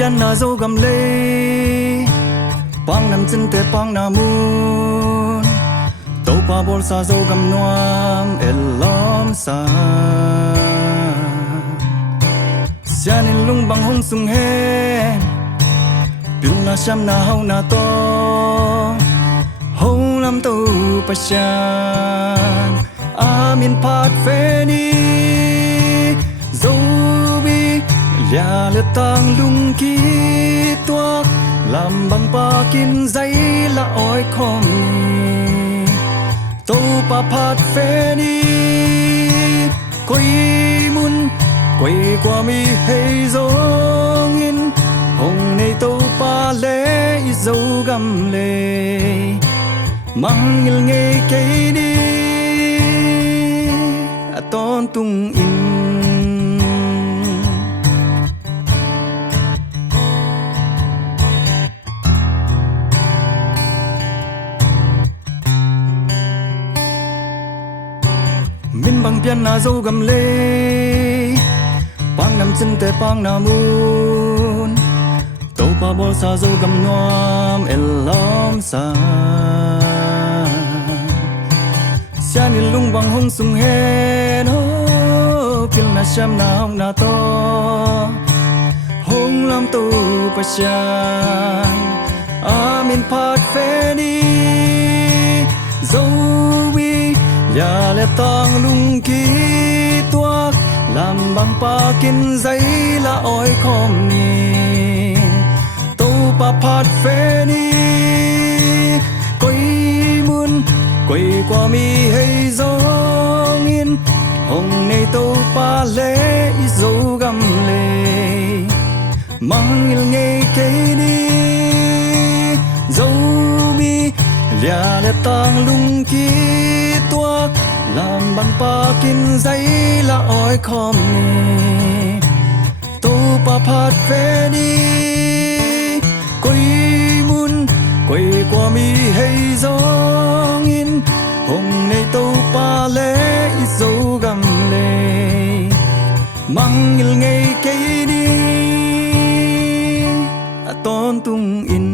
pian na zo gam le pang nam chin te pang na mun to pa bol sa zo gam nuam elom sa sian in lung bang hong sung he pil na sham na hau na to hong lam to pa shan amin pat fe ni zo bi lia le tang lung ki tuak làm bằng pa kin giấy là oi khom ni tô pa phat fe ni koi mun quay qua mi hay dong in hồng này tô pa lê dấu gam lê mang ngil nghe cây đi ton tung in min bằng pian na dâu gam lê pang nam chân te pang na mun to pa bol sa dâu gam nuam elom sa sian in lung bang hong sung he no pil na sham na hong na to hong lam tu pa shan amin phat fe ni zo bi ya le tang lung ki tuak làm bằng pa kin giấy là oi khom ni tô pa phat fe ni koi mun quay qua mi hay dong in hồng này tô pa lê dấu gam lê mang il nghe cây đi dấu mi lia le tang lung ki tuak làm bằng pa kin giấy là oi khom ni tô pa phat fe ni koi mun quay qua mi hay dong in hồng này tô pa lê dấu gam lê mang il nghe cây đi ton tung in